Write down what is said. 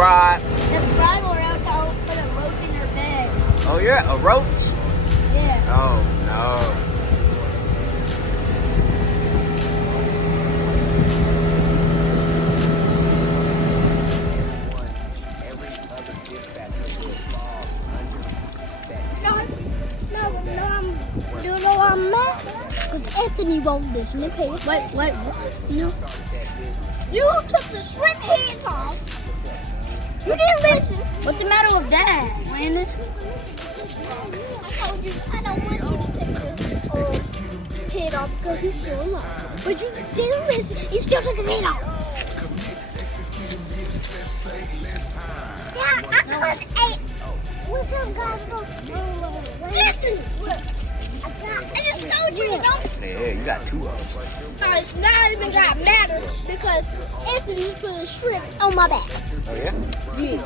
subscribe. Subscribe or else I'll put a roach in your bed. Oh yeah, a roach? Yeah. Oh no. Do you know what I'm mad? Because Anthony won't listen to pay. Wait, what? No. You took the shrimp heads off. You didn't listen. What's the matter with that, Landon? I told you I don't want you to take the head off because he's still alive. But you still listen. You still took his head off. Yeah, I couldn't eat. What's up, guys? Anthony, look. I just told you, don't. Yeah, you got 2 of them. Now I even got matter because Anthony put a shrimp on my back. Oh yeah? Yeah.